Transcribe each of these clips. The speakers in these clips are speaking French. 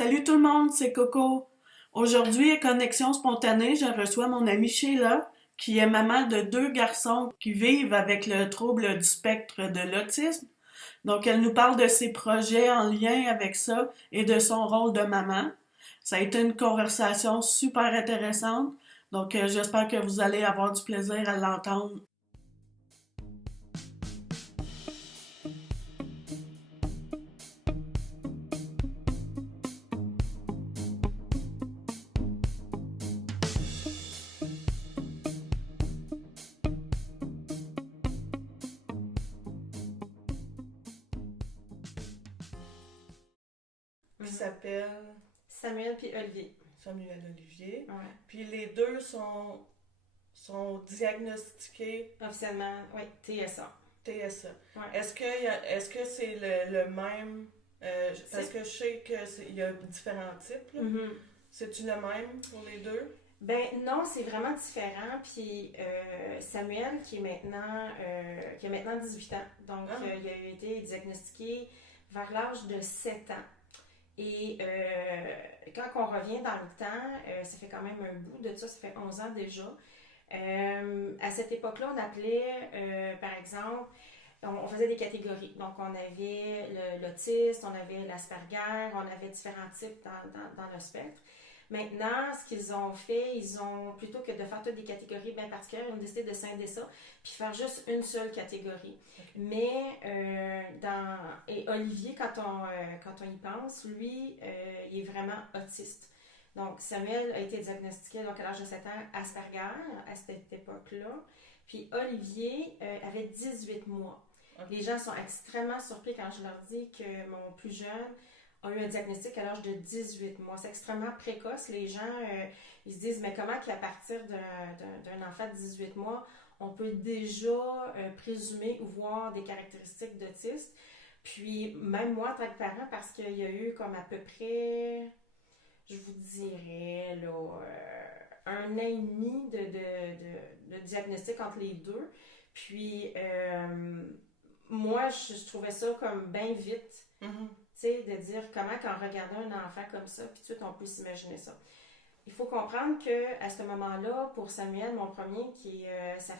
Salut tout le monde, c'est Coco. Aujourd'hui, à Connexion spontanée, je reçois mon amie Sheila, qui est maman de deux garçons qui vivent avec le trouble du spectre de l'autisme. Donc, elle nous parle de ses projets en lien avec ça et de son rôle de maman. Ça a été une conversation super intéressante. Donc, j'espère que vous allez avoir du plaisir à l'entendre. Qui Mhm. s'appelle Samuel puis Olivier. Samuel Olivier. Ouais. Puis les deux sont diagnostiqués Officiellement, oui, TSA. TSA. Ouais. Est-ce que c'est le même parce C'est- que je sais qu'il y a différents types là. Mhm. C'est-tu le même pour les deux? Ben non, c'est vraiment différent. Puis Samuel, qui a maintenant 18 ans, donc Ah, il a été diagnostiqué vers l'âge de 7 ans. Et quand on revient dans le temps, ça fait quand même un bout de ça fait 11 ans déjà. À cette époque-là, on appelait, par exemple, on faisait des catégories. Donc, on avait l'autiste, on avait l'Asperger, on avait différents types dans le spectre. Maintenant, ce qu'ils ont fait, ils ont, plutôt que de faire toutes des catégories bien particulières, ils ont décidé de scinder ça, puis faire juste une seule catégorie. ok. Mais, et Olivier, quand on y pense, lui, il est vraiment autiste. Donc, Samuel a été diagnostiqué donc, à l'âge de 7 ans Asperger à cette époque-là. Puis Olivier avait 18 mois. Ok. Les gens sont extrêmement surpris quand je leur dis que mon plus jeune a eu un diagnostic à l'âge de 18 mois. C'est extrêmement précoce. Les gens, ils se disent, mais comment qu'à partir d'un enfant de 18 mois, on peut déjà présumer ou voir des caractéristiques d'autiste? Puis, même moi, en tant que parent, parce qu'il y a eu comme à peu près, je vous dirais, là, un an et demi de diagnostic entre les deux. Puis, moi, je trouvais ça comme bien vite, Mhm. tu sais, de dire comment qu'en regardant un enfant comme ça, puis tout de suite, on peut s'imaginer ça. Il faut comprendre que à ce moment-là, pour Samuel, mon premier, ça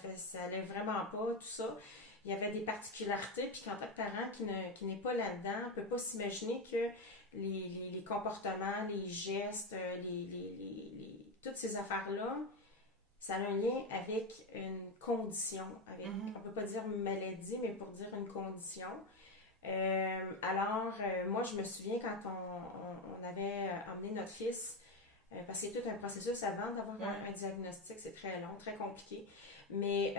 allait vraiment pas, tout ça, il y avait des particularités, puis qu'en tant que parent qui n'est pas là-dedans, on peut pas s'imaginer que les comportements, les gestes, toutes ces affaires-là, ça a un lien avec une condition, Mhm. on peut pas dire maladie, mais pour dire une condition. Moi, je me souviens quand on avait emmené notre fils, parce que c'est tout un processus avant d'avoir un diagnostic, c'est très long, très compliqué. Mais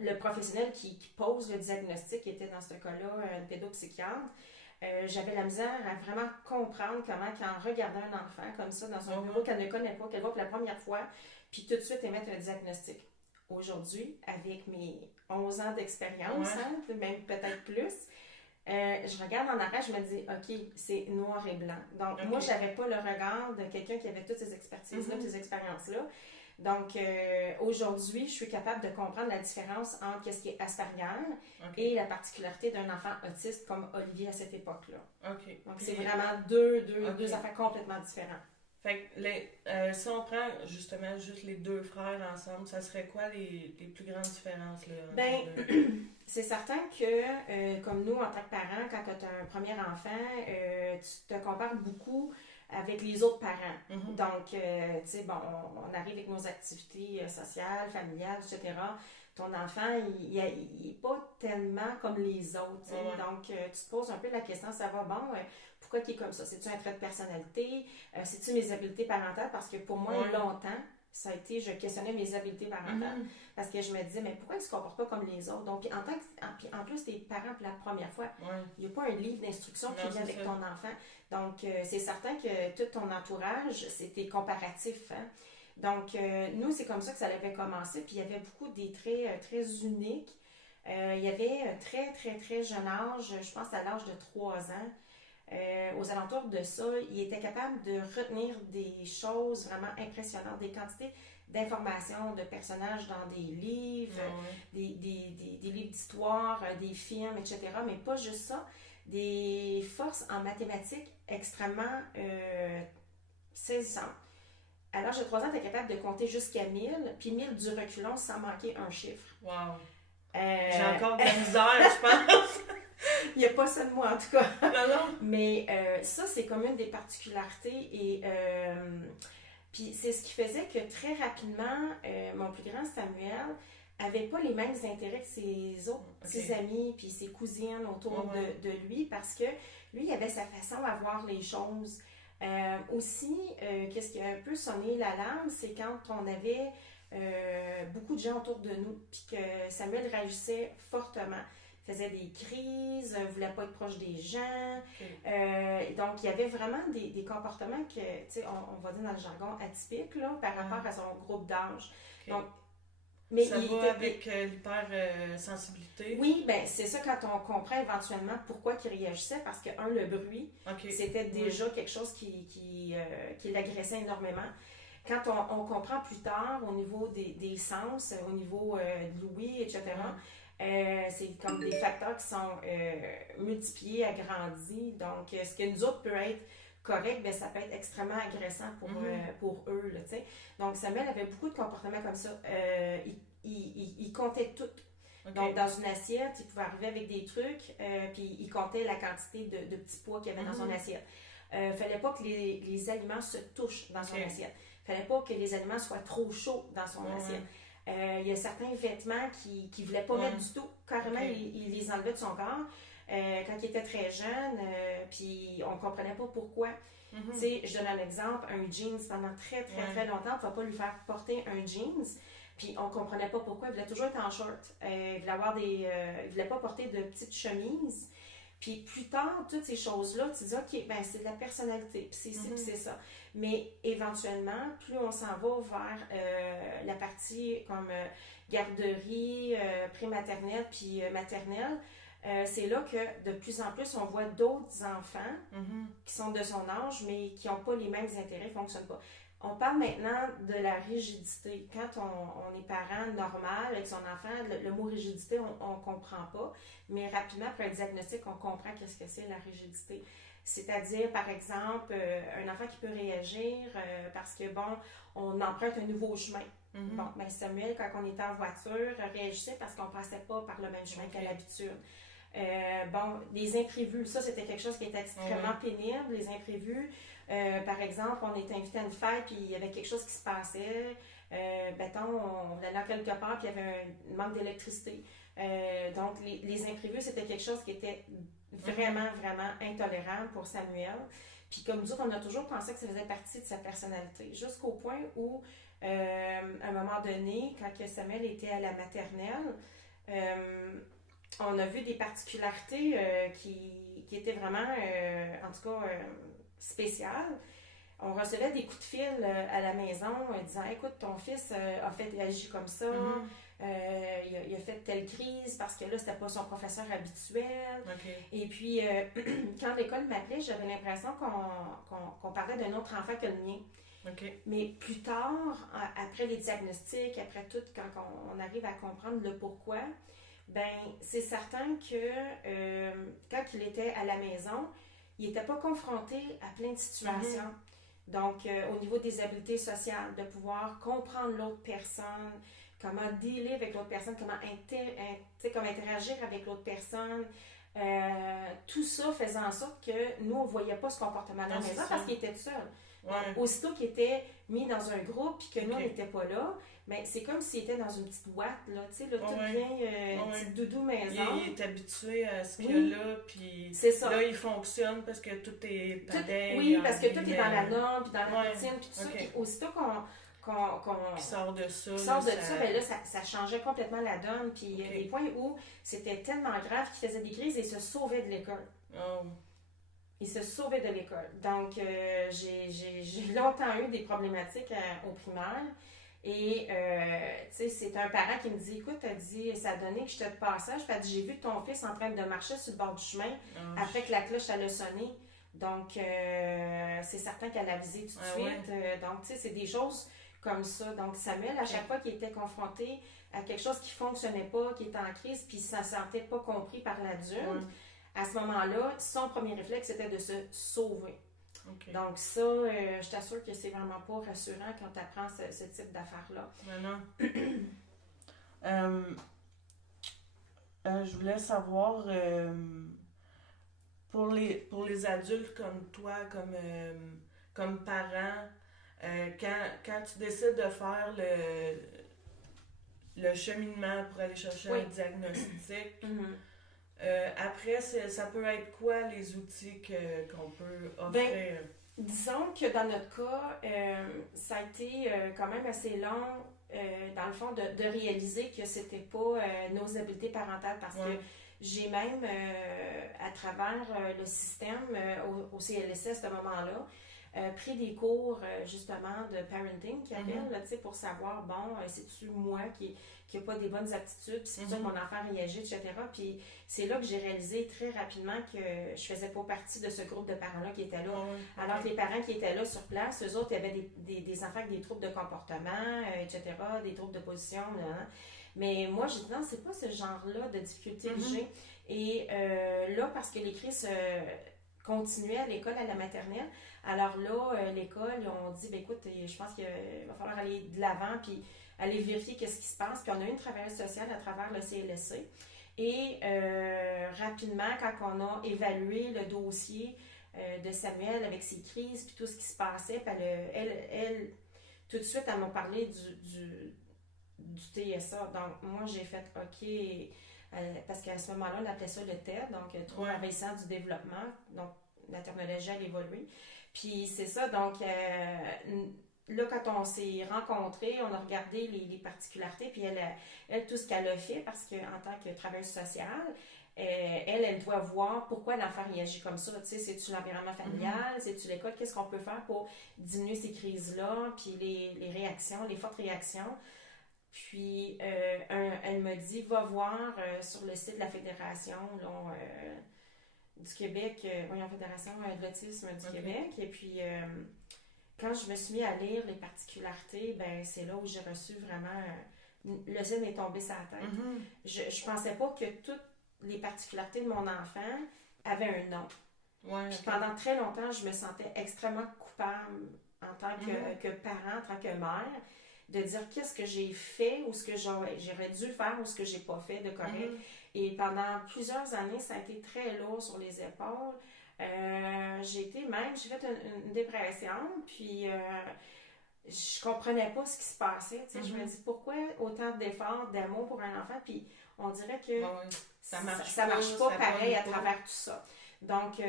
le professionnel qui pose le diagnostic, qui était dans ce cas-là un pédopsychiatre, j'avais la misère à vraiment comprendre comment, qu'en regardant un enfant comme ça dans un bureau qu'elle ne connaît pas, qu'elle voit pour la première fois, puis tout de suite émettre un diagnostic. Aujourd'hui, avec mes 11 ans d'expérience, même peut-être plus, je regarde en arrière, je me dis, OK, c'est noir et blanc. Donc, moi, je n'avais pas le regard de quelqu'un qui avait toutes ces expertises-là, ces expériences-là. Donc, aujourd'hui, je suis capable de comprendre la différence entre ce qui est Asperger et la particularité d'un enfant autiste comme Olivier à cette époque-là. OK. Donc, Puis, c'est vraiment deux OK. affaires complètement différentes. Fait que si on prend justement juste les deux frères ensemble, ça serait quoi les plus grandes différences là, entre Ben, les deux? c'est certain que, comme nous, en tant que parents, quand tu as un premier enfant, tu te compares beaucoup avec les autres parents. Mhm. Donc, tu sais, bon, on arrive avec nos activités sociales, familiales, etc. Ton enfant, il n'est pas tellement comme les autres. Tu sais. Ouais. Donc, tu te poses un peu la question, ça va, bon, pourquoi il est comme ça? C'est-tu un trait de personnalité? C'est-tu mes habiletés parentales? Parce que pour moi, longtemps, ça a été, je questionnais mes habiletés parentales. Mhm. Parce que je me disais, mais pourquoi ils ne se comportent pas comme les autres? Donc, en plus, tes parents, pour la première fois, Ouais. il n'y a pas un livre d'instruction qui Non, vient c'est avec ça. ton enfant. Donc, c'est certain que tout ton entourage, c'était comparatif. Hein? Donc, nous, c'est comme ça que ça avait commencé. Puis, il y avait beaucoup des traits très uniques. Il y avait un très, très, très jeune âge, je pense à l'âge de 3 ans. Aux alentours de ça, il était capable de retenir des choses vraiment impressionnantes, des quantités d'informations, de personnages dans des livres, Ouais. des livres d'histoire, des films, etc. Mais pas juste ça, des forces en mathématiques extrêmement saisissantes. À l'âge de 3 ans, tu es capable de compter jusqu'à 1000, puis 1000 du reculon sans manquer un chiffre. Wow! J'ai encore de la misère, je pense! Il n'y a pas ça de moi, en tout cas. Non. Mais ça, c'est comme une des particularités. Et puis c'est ce qui faisait que très rapidement, mon plus grand Samuel avait pas les mêmes intérêts que ses autres petits amis puis ses cousines autour de lui, parce que lui, il avait sa façon à voir les choses. Aussi, qu'est-ce qui a un peu sonné l'alarme, c'est quand on avait beaucoup de gens autour de nous, puis que Samuel réagissait fortement. Faisait des crises, ne voulait pas être proche des gens. Donc, il y avait vraiment des comportements que, tu sais, on va dire dans le jargon atypiques, là, par rapport à son groupe d'âge. Donc, mais ça va avec l'hypersensibilité? Oui, bien, c'est ça quand on comprend éventuellement pourquoi il réagissait, parce que, le bruit, c'était déjà quelque chose qui l'agressait énormément. Quand on comprend plus tard, au niveau des sens, au niveau de l'ouïe, etc., c'est comme des facteurs qui sont multipliés, agrandis. Donc, ce que nous autres peut être correct, bien, ça peut être extrêmement agressant pour eux. Là, t'sais. Donc, Samuel avait beaucoup de comportements comme ça. Il comptait tout. Donc, dans une assiette, il pouvait arriver avec des trucs, puis il comptait la quantité de petits pois qu'il y avait dans son assiette. Il ne fallait pas que les aliments se touchent dans son assiette. Il ne fallait pas que les aliments soient trop chauds dans son assiette. Il y a certains vêtements qu'il ne voulait pas mettre du tout. Carrément, il les enlevait de son corps quand il était très jeune, puis on ne comprenait pas pourquoi. Tu sais, je donne un exemple, un jeans, pendant très longtemps, on ne va pas lui faire porter un jeans, puis on ne comprenait pas pourquoi. Il voulait toujours être en short. Il voulait pas porter de petites chemises. Puis plus tard, toutes ces choses-là, tu dis, OK, ben c'est de la personnalité, puis c'est ci, puis c'est ça. Mais éventuellement, plus on s'en va vers la partie comme garderie, prématernelle, puis maternelle, c'est là que de plus en plus, on voit d'autres enfants qui sont de son âge, mais qui n'ont pas les mêmes intérêts, ne fonctionnent pas. On parle maintenant de la rigidité. Quand on est parent normal avec son enfant, le mot rigidité, on ne comprend pas. Mais rapidement, après un diagnostic, on comprend qu'est-ce que c'est la rigidité. C'est-à-dire, par exemple, un enfant qui peut réagir parce que, bon, on emprunte un nouveau chemin. Bon, ben Samuel, quand on était en voiture, réagissait parce qu'on ne passait pas par le même chemin qu'à l'habitude. Bon, les imprévus, ça, c'était quelque chose qui était extrêmement pénible, les imprévus. Par exemple, on était invité à une fête, puis il y avait quelque chose qui se passait. On allait quelque part, puis il y avait un manque d'électricité. Donc, les imprévus, c'était quelque chose qui était vraiment intolérable pour Samuel. Puis comme nous autres, on a toujours pensé que ça faisait partie de sa personnalité. Jusqu'au point où, à un moment donné, quand Samuel était à la maternelle, on a vu des particularités qui étaient vraiment, en tout cas, spéciales. On recevait des coups de fil à la maison disant « Écoute, ton fils a agi comme ça, il a fait telle crise parce que là, c'était pas son professeur habituel. » Et puis, quand l'école m'appelait, j'avais l'impression qu'on parlait d'un autre enfant que le mien. Mais plus tard, après les diagnostics, après tout, quand on arrive à comprendre le pourquoi, ben c'est certain que quand il était à la maison, il n'était pas confronté à plein de situations. Donc, au niveau des habiletés sociales, de pouvoir comprendre l'autre personne, comment dealer avec l'autre personne, comment interagir avec l'autre personne, tout ça faisait en sorte que nous, on ne voyait pas ce comportement dans la maison parce qu'il était seul. Donc, aussitôt qu'il était mis dans un groupe et que nous, on n'était pas là, ben, c'est comme s'il était dans une petite boîte, là, tu sais, là, tout bien, petite doudou maison. Il est habitué à ce qu'il y a là, puis là, il fonctionne parce que tout est pareil. Oui, parce que tout est dans la norme, puis dans la routine, puis tout ça. Puis aussitôt qui sort de ça. Ben là, ça changeait complètement la donne. Puis il y a des points où c'était tellement grave qu'il faisait des crises et il se sauvait de l'école. Il se sauvait de l'école. Donc, j'ai longtemps eu des problématiques au primaire. Et, tu sais, c'est un parent qui me dit, écoute, elle dit, ça a donné que j'étais de passage. Puis elle dit, j'ai vu ton fils en train de marcher sur le bord du chemin après que la cloche, elle a sonné. Donc, c'est certain qu'elle a visé tout de suite. Donc, tu sais, c'est des choses comme ça. Donc, Samuel, à chaque fois qu'il était confronté à quelque chose qui ne fonctionnait pas, qui était en crise, puis il ne se sentait pas compris par l'adulte, à ce moment-là, son premier réflexe, c'était de se sauver. Okay. Donc ça, je t'assure que c'est vraiment pas rassurant quand tu apprends ce type d'affaires-là. Non. Je voulais savoir, pour les adultes comme toi, comme parents, quand tu décides de faire le cheminement pour aller chercher un diagnostic, après, ça peut être quoi les outils qu'on peut offrir? Disons que dans notre cas, ça a été quand même assez long, dans le fond, de réaliser que c'était pas nos habiletés parentales parce que j'ai même, à travers le système au CLSS à ce moment-là, pris des cours justement de parenting qui appellent, là, pour savoir, bon, c'est-tu moi qui n'a pas des bonnes aptitudes, puis c'est pour ça que mon enfant réagit, etc. Puis c'est là que j'ai réalisé très rapidement que je faisais pas partie de ce groupe de parents-là qui étaient là. Alors que les parents qui étaient là sur place, eux autres, il y avait des enfants avec des troubles de comportement, etc., des troubles de position, là. Mais moi, j'ai dit non, c'est pas ce genre-là de difficulté que j'ai. Et là, parce que les crises continuaient à l'école, à la maternelle, alors là, l'école, ils ont dit, écoute, je pense qu'il va falloir aller de l'avant, puis aller vérifier qu'est-ce qui se passe. Puis on a eu une travailleuse sociale à travers le CLSC. Et rapidement, quand on a évalué le dossier de Samuel avec ses crises, puis tout ce qui se passait, puis elle tout de suite, elle m'a parlé du TSA. Donc, moi, j'ai fait OK, parce qu'à ce moment-là, on appelait ça le TED, donc trouble envahissant du développement. Donc, la terminologie a évolué. Puis, c'est ça. Donc, là, quand on s'est rencontrés, on a regardé les particularités, puis elle, tout ce qu'elle a fait, parce qu'en tant que travailleuse sociale, elle doit voir pourquoi l'enfant réagit comme ça. Tu sais, c'est-tu l'environnement familial, c'est-tu l'école, qu'est-ce qu'on peut faire pour diminuer ces crises-là, puis les réactions, les fortes réactions. Puis, elle me dit, va voir sur le site de la Fédération du Québec, Fédération de l'autisme du Québec. Et puis, quand je me suis mis à lire les particularités, ben c'est là où j'ai reçu vraiment... le zen est tombé sur la tête. Je pensais pas que toutes les particularités de mon enfant avaient un nom. Puis pendant très longtemps, je me sentais extrêmement coupable en tant que parent, en tant que mère, de dire qu'est-ce que j'ai fait ou ce que j'aurais dû faire ou ce que j'ai pas fait de correct. Et pendant plusieurs années, ça a été très lourd sur les épaules. J'ai fait une dépression, puis je comprenais pas ce qui se passait. Je me dis pourquoi autant d'efforts, d'amour pour un enfant, puis on dirait que ça marche pas pareil à travers tout ça. Donc,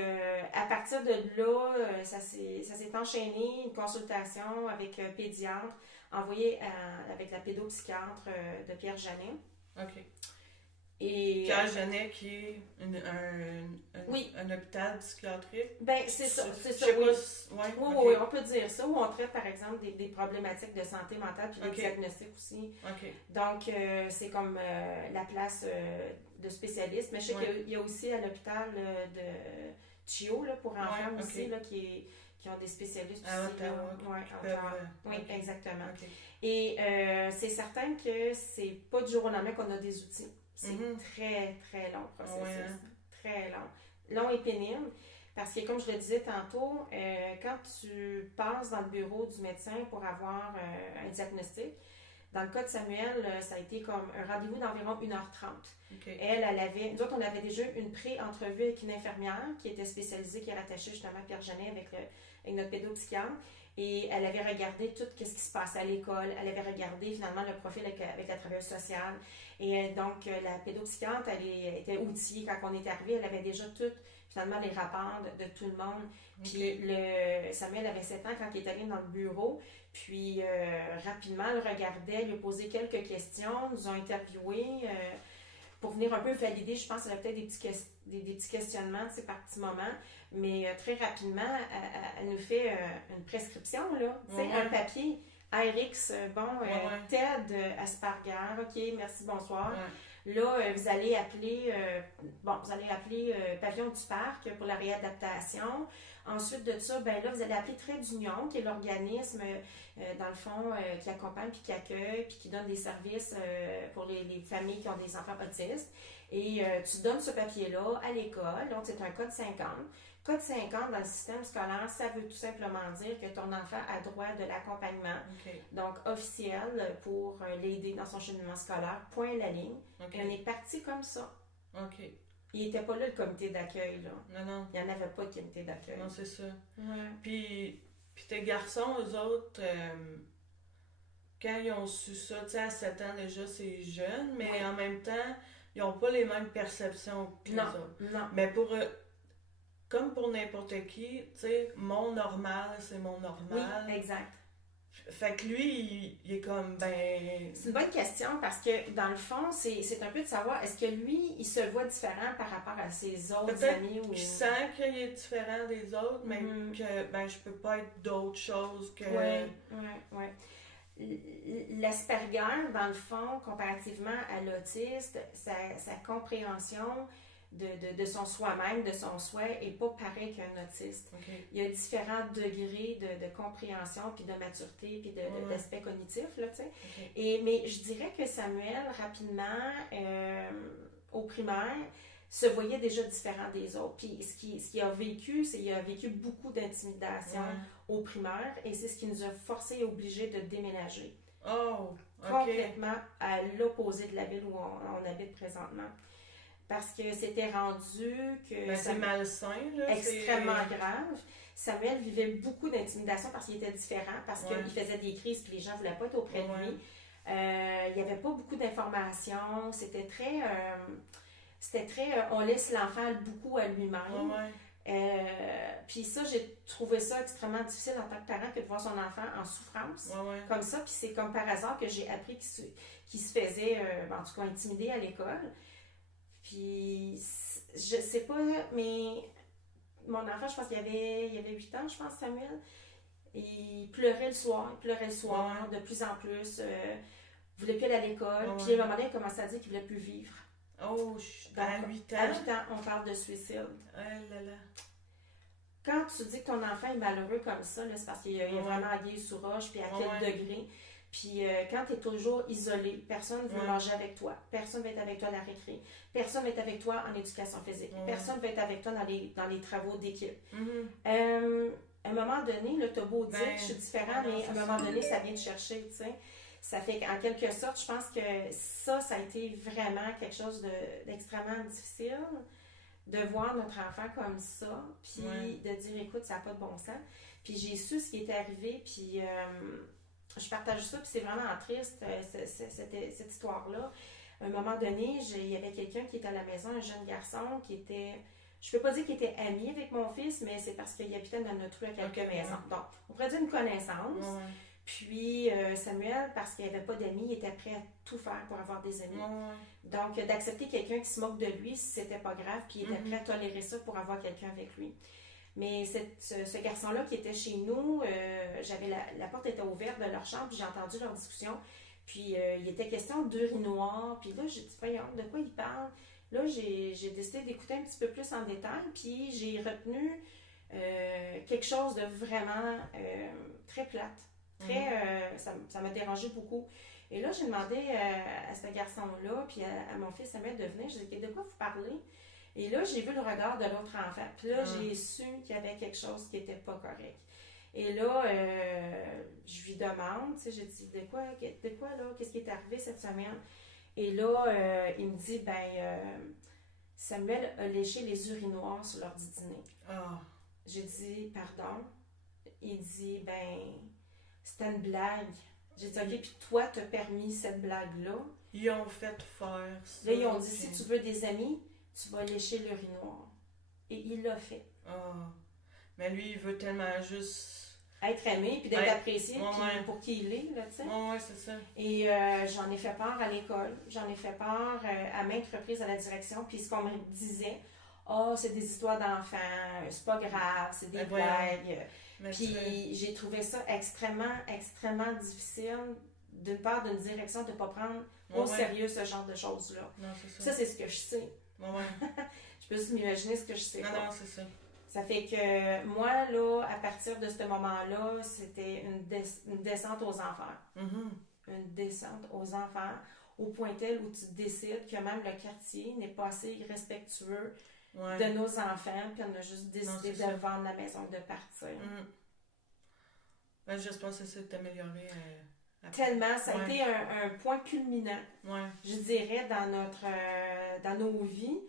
à partir de là, ça s'est enchaîné, une consultation avec pédiatre, envoyée avec la pédopsychiatre de Pierre Janet. OK. Et Pierre Janet, qui est un hôpital psychiatrique. Ben, c'est ça. Oui, on peut dire ça. Où on traite, par exemple, des problématiques de santé mentale puis des diagnostics aussi. Donc, c'est comme la place de spécialiste. Mais je sais qu'il y a aussi à l'hôpital de Chio, là, pour enfants aussi, là, qui ont des spécialistes aussi. Oui, exactement. Et c'est certain que c'est pas du jour au lendemain qu'on a des outils. C'est très, très long processus. Très long. Long et pénible. Parce que, comme je le disais tantôt, quand tu passes dans le bureau du médecin pour avoir un diagnostic, dans le cas de Samuel, ça a été comme un rendez-vous d'environ 1h30. Nous autres, on avait déjà une pré-entrevue avec une infirmière qui était spécialisée, qui est rattachée justement à Pierre Janet avec notre pédopsychiatre. Et elle avait regardé tout ce qui se passait à l'école. Elle avait regardé finalement le profil avec la travailleuse sociale. Et donc, la pédopsychiatre, elle était outillée. Quand on est arrivé, elle avait déjà finalement les rapports de tout le monde. Puis Samuel avait 7 ans quand il est allé dans le bureau. Puis rapidement, elle regardait, lui a posé quelques questions, nous ont interviewés pour venir un peu valider. Je pense qu'elle avait peut-être des petits questionnements par petits moments. Mais très rapidement, elle nous fait une prescription, là, un papier. ARX, TED, Asperger, OK, merci, bonsoir. Là, vous allez appeler, Pavillon du Parc pour la réadaptation. Ensuite de ça, ben là, vous allez appeler Trait d'Union, qui est l'organisme, dans le fond, qui accompagne puis qui accueille puis qui donne des services pour les familles qui ont des enfants autistes. Et tu donnes ce papier-là à l'école, donc c'est un code 50. Code 50 dans le système scolaire, ça veut tout simplement dire que ton enfant a droit de l'accompagnement, donc officiel pour l'aider dans son cheminement scolaire, point à la ligne. Et on est parti comme ça. Il n'était pas là, le comité d'accueil, là. Non. Il n'y en avait pas de comité d'accueil. Non, c'est ça. Ouais. Puis tes garçons, eux autres, quand ils ont su ça, tu sais, à 7 ans déjà, c'est jeune, mais en même temps, ils n'ont pas les mêmes perceptions que les autres. Non. Mais comme pour n'importe qui, tu sais, mon normal, c'est mon normal. Oui, exact. Fait que lui, il est comme, ben... C'est une bonne question parce que, dans le fond, c'est un peu de savoir, est-ce que lui, il se voit différent par rapport à ses autres amis? Peut-être qu'il sent qu'il est différent des autres, mais que, ben, je peux pas être d'autre chose que... Oui. L'Asperger, dans le fond, comparativement à l'autiste, sa compréhension de son soi-même, de son souhait, n'est pas pareil qu'un autiste. Il y a différents degrés de compréhension, puis de maturité, puis d'aspect cognitif, là, tu sais. Mais je dirais que Samuel, rapidement, au primaire, se voyait déjà différent des autres. Puis ce qu'il a vécu, c'est qu'il a vécu beaucoup d'intimidation au primaire, et c'est ce qui nous a forcés et obligés de déménager. Complètement à l'opposé de la ville où on habite présentement. Parce que c'était rendu que... c'est malsain, là. Extrêmement grave. Samuel vivait beaucoup d'intimidation parce qu'il était différent, parce qu'il faisait des crises puis les gens ne voulaient pas être auprès de lui. Il n'y avait pas beaucoup d'informations. C'était très... on laisse l'enfant beaucoup à lui-même. Puis ça, j'ai trouvé ça extrêmement difficile en tant que parent que de voir son enfant en souffrance. Comme ça. Puis c'est comme par hasard que j'ai appris qu'il se faisait, en tout cas, intimider à l'école. Puis, je sais pas, mais mon enfant, je pense qu'il avait 8 ans, je pense, Samuel. Il pleurait le soir, de plus en plus. Il voulait plus aller à l'école. Puis, à un moment donné, il commençait à dire qu'il voulait plus vivre. À 8 ans? À 8 ans, on parle de suicide. Quand tu dis que ton enfant est malheureux comme ça, là, c'est parce qu'il est vraiment agué sous roche, puis à quel degré. Puis quand tu es toujours isolé, personne ne veut manger avec toi, personne ne veut être avec toi à la récré, personne ne veut être avec toi en éducation physique, personne ne veut être avec toi dans les travaux d'équipe. À un moment donné, là, tu as beau dire que je suis différent, mais à un moment donné, ça vient te chercher, tu sais. Ça fait qu'en quelque sorte, je pense que ça a été vraiment quelque chose d'extrêmement difficile, de voir notre enfant comme ça, puis de dire, écoute, ça n'a pas de bon sens. Puis j'ai su ce qui était arrivé, puis... je partage ça, puis c'est vraiment triste, cette histoire-là. À un moment donné, il y avait quelqu'un qui était à la maison, un jeune garçon qui était... Je peux pas dire qu'il était ami avec mon fils, mais c'est parce qu'il habitait dans notre rue à quelques maisons. Donc, on pourrait dire une connaissance. Puis, Samuel, parce qu'il n'y avait pas d'amis, il était prêt à tout faire pour avoir des amis. Donc, d'accepter quelqu'un qui se moque de lui, c'était pas grave, puis il était prêt à tolérer ça pour avoir quelqu'un avec lui. Mais ce garçon-là qui était chez nous, la porte était ouverte de leur chambre, puis j'ai entendu leur discussion. Puis il était question d'urinoir. Puis là, j'ai dit, voyons, de quoi il parle? Là, j'ai décidé d'écouter un petit peu plus en détail, puis j'ai retenu quelque chose de vraiment très plate. Ça m'a dérangé beaucoup. Et là, j'ai demandé à ce garçon-là, puis à mon fils Samuel de venir. J'ai dit, de quoi vous parlez? Et là, j'ai vu le regard de l'autre enfant. Puis là, j'ai su qu'il y avait quelque chose qui n'était pas correct. Et là, je lui demande, tu sais, j'ai dit, de quoi là? Qu'est-ce qui est arrivé cette semaine? Et là, il me dit, Samuel a léché les urinoirs sur l'heure du dîner. J'ai dit, pardon? Il dit, c'était une blague. J'ai dit, OK, puis toi, t'as permis cette blague-là? Ils ont fait faire ça. Là, ils ont dit, si tu veux des amis, tu vas lécher l'urinoir. Et il l'a fait. Mais lui, il veut tellement juste... être aimé, puis d'être apprécié, puis pour qui il est, là, tu sais. C'est ça. Et j'en ai fait part à l'école. J'en ai fait part à maintes reprises à la direction. Puis ce qu'on me disait, c'est des histoires d'enfants, c'est pas grave, c'est des blagues. Puis j'ai trouvé ça extrêmement, extrêmement difficile d'une part, d'une direction, de ne pas prendre au sérieux ce genre de choses-là. Non, c'est ça. Ça, c'est ce que je sais. Je peux juste m'imaginer ce que je sais pas. Non, c'est ça. Ça fait que moi, là, à partir de ce moment-là, c'était une descente aux enfers. Une descente aux enfers, au point tel où tu décides que même le quartier n'est pas assez respectueux de nos enfants, puis on a juste décidé de vendre la maison et de partir. Ben, j'espère que ça s'est amélioré. Tellement, ça a été un point culminant, je dirais, dans nos vies,